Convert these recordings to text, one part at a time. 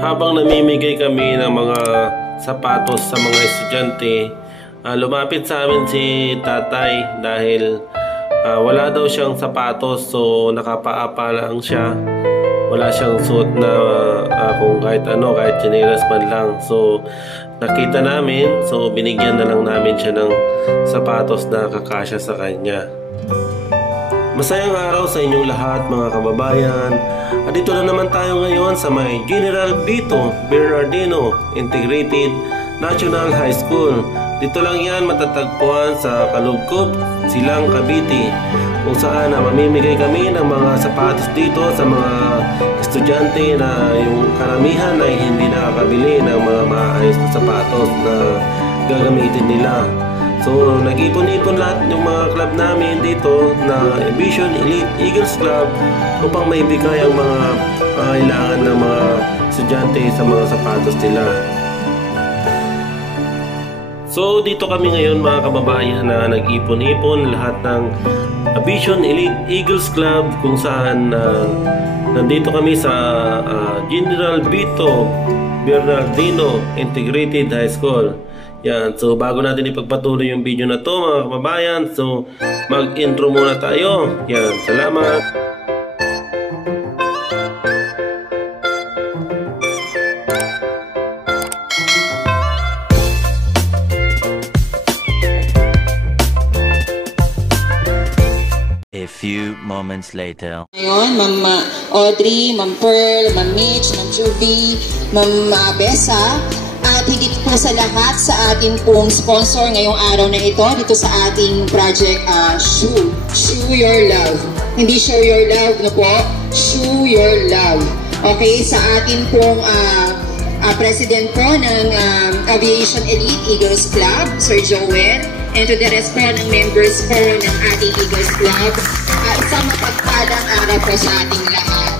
Habang namimigay kami ng mga sapatos sa mga estudyante, lumapit sa amin si tatay dahil wala daw siyang sapatos, so nakapaapa lang siya. Wala siyang suot na kung kahit ano, kahit chinelas man lang. So nakita namin, so binigyan na lang namin siya ng sapatos na kakasya sa kanya. Masayang araw sa inyong lahat mga kababayan. At dito na naman tayo ngayon sa may General Vito Bernardino Integrated National High School. Dito lang yan matatagpuan sa Kalugkob, Silang, Cavite, kung saan mamimigay kami ng mga sapatos dito sa mga estudyante na yung karamihan ay hindi nakakabili ng mga maayos na sapatos na gagamitin nila. So nag-ipon-ipon lahat yung mga club namin dito na Vision Elite Eagles Club upang maibigay ang mga kailangan ng mga estudyante sa mga sapatos nila. So dito kami ngayon mga kababayan na nag-ipon-ipon lahat ng Vision Elite Eagles Club, kung saan nandito kami sa General Vito Bernardino Integrated High School. Yan, so bago natin ipagpatuloy yung video na to mga kababayan, so mag-intro muna tayo. Yan, salamat. A few moments later. Ngayon, Ma'am Audrey, Ma'am Pearl, Ma'am Mitch, Ma'am Juby, Ma'am Bessa, at higit po sa lahat sa ating pong sponsor ngayong araw na ito dito sa ating project Show Your Love. Hindi Show Your Love, no po? Show Your Love. Okay, sa ating pong President po ng Aviation Elite Eagles Club, Sir Joel, and to the rest po ng members po ng ating Eagles Club, isang mapagpalang araw po sa ating lahat.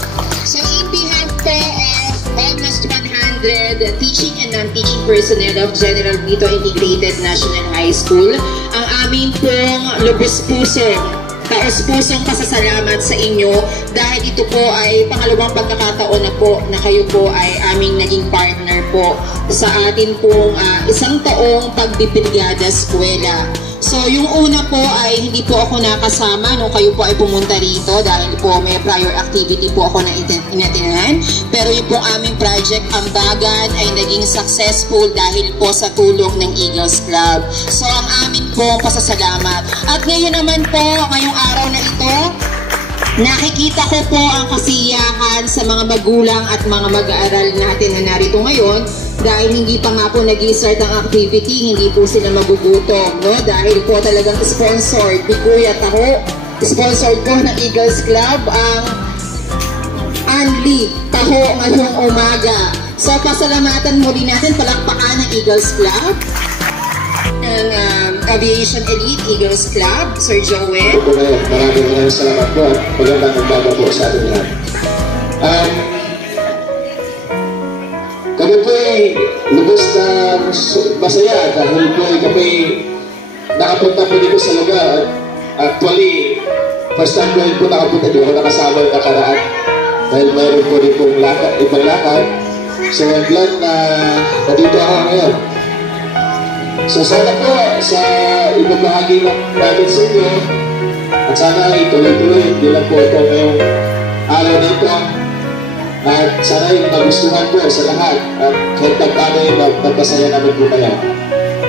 So in behalf po of almost 100 teaching and non-teaching personnel of General Vito Integrated National High School, ang aming pong taos-pusong pasasalamat sa inyo dahil ito po ay pangalawang pagkakataon na po na kayo po ay aming naging partner po sa atin pong isang taong pagbibrigada eskwela. So yung una po ay hindi po ako nakasama nung kayo po ay pumunta rito dahil po may prior activity po ako na inatinahan. Pero yung pong aming project Ambagan ay naging successful dahil po sa tulong ng Eagles Club. So ang amin pong pasasalamat. At ngayon naman po, ngayong araw na ito, nakikita ko po ang kasiyahan sa mga magulang at mga mag-aaral natin na narito ngayon dahil hindi pa nga po nag-start ang activity, hindi po sila magugutom, no? Dahil po talagang sponsored, Bikuya Taho, sponsored po ng Eagles Club ang Anli Taho ngayong umaga. So pasalamatan muli natin, palakpakan ng Eagles Club, ng Aviation Elite Eagles Club, Sir Joel. Maraming salamat po at magandang umaga po sa ating lahat. Kami po ay lubos na masaya dahil po ay kami nakapunta po dito sa lugar. Actually, first time ko po nakapunta dito, nakasama yung nakaraan dahil mayroon po rin pong ibang lakad. So I'm glad na nandito ako ngayon. So sana po sa ibabahagi namin sa inyo at sana ituloy-tuloy, hindi lang po ito ngayong araw na ito. At sana yung magustuhan po sa lahat at kahit pagpano'y magpapasaya namin po kayo.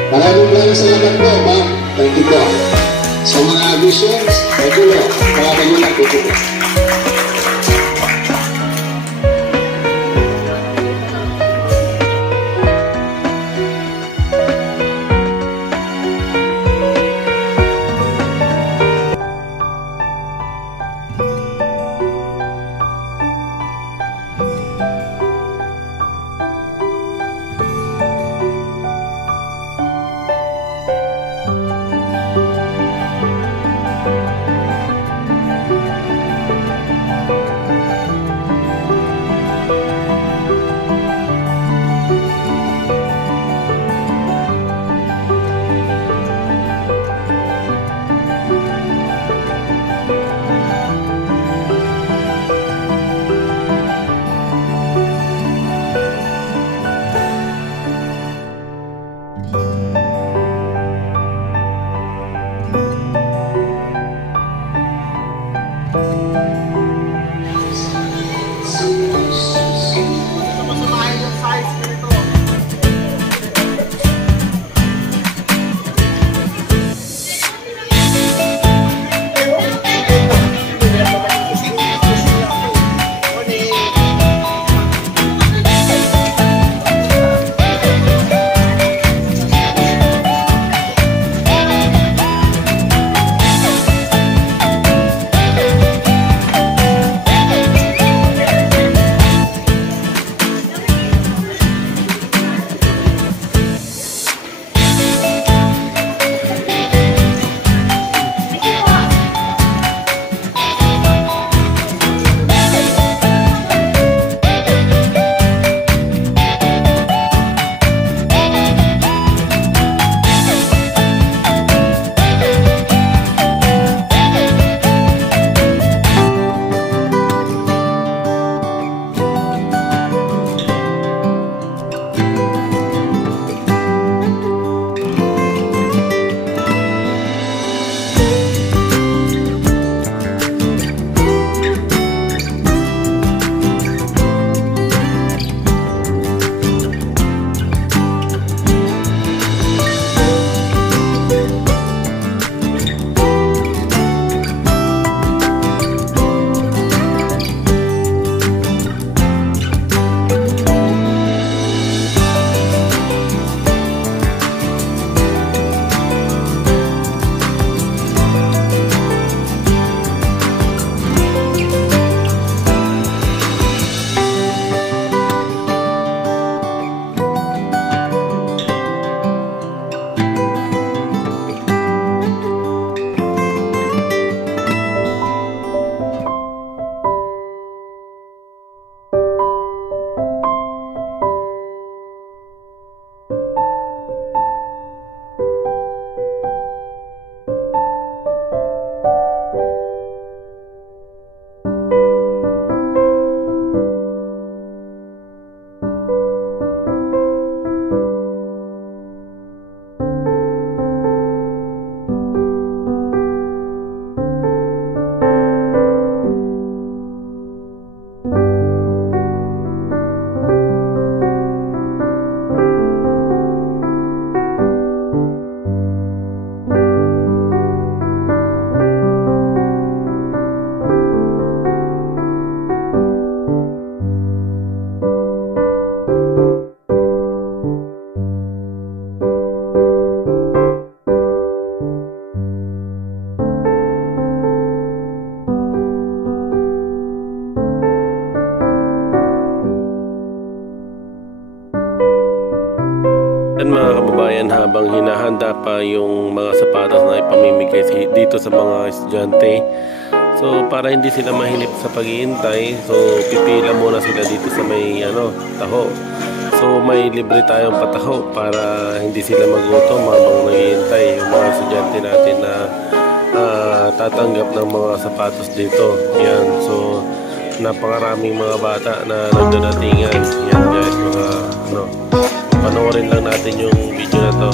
Maraming salamat po, ma'am. Thank you po. Sa mga visions, thank you po. Mga magulang po po. Yan mga kababayan, habang hinahanda pa yung mga sapatos na ipamimigay dito sa mga estudyante. So para hindi sila mahilip sa paghihintay, so pipila muna sila dito sa may taho. So may libre tayong pataho para hindi sila magutom habang naghihintay yung mga estudyante natin na tatanggap ng mga sapatos dito. Yan, so napakaraming mga bata na nagdadatingan. Yan guys, mga panoorin lang natin yung video na to.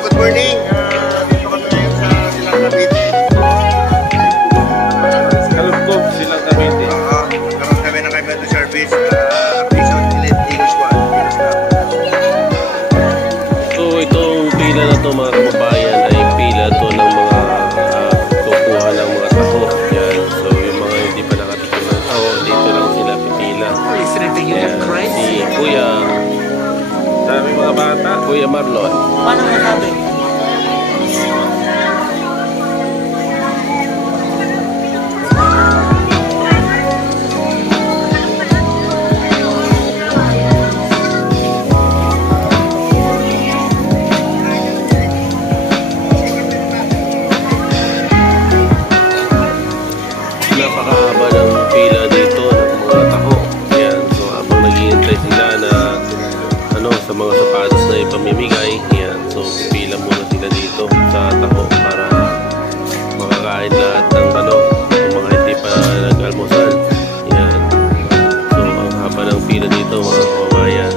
Good morning. Dito kami ngayon sa Silang Cavite. Kalugkog Silang Cavite. Meron kami ng kaibigan service. Prison Elite Eagle Squad. So itong pila na to mga kababayan ay pila to ng mga kukuha ng mga taho. Yan. So yung mga hindi pa nakatikim ng taho, dito lang sila pipila. Ayan, si Kuya, sabi mga bata, Kuya Marlon. Paano masabi? Napakahaba ng pila dito ng mga taho. Yan, so habang naghihintay sila na sa mga sapatos na ipamimigay, yan, so pila muna sila dito sa taho para makakain lahat ng yung mga hindi pa nag-almusal. Yan, so ang haba ng pila dito mga kababayan.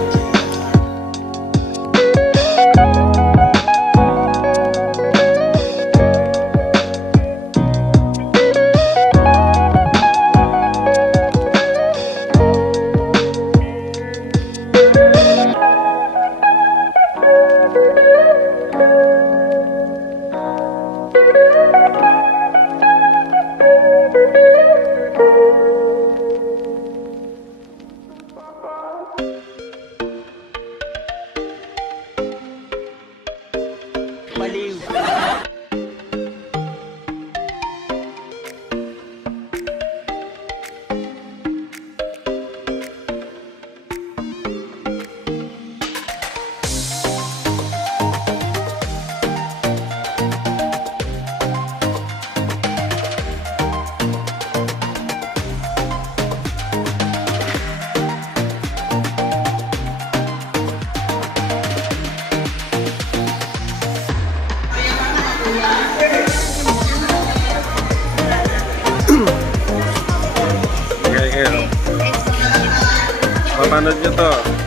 Baliw. Papanood nyo to.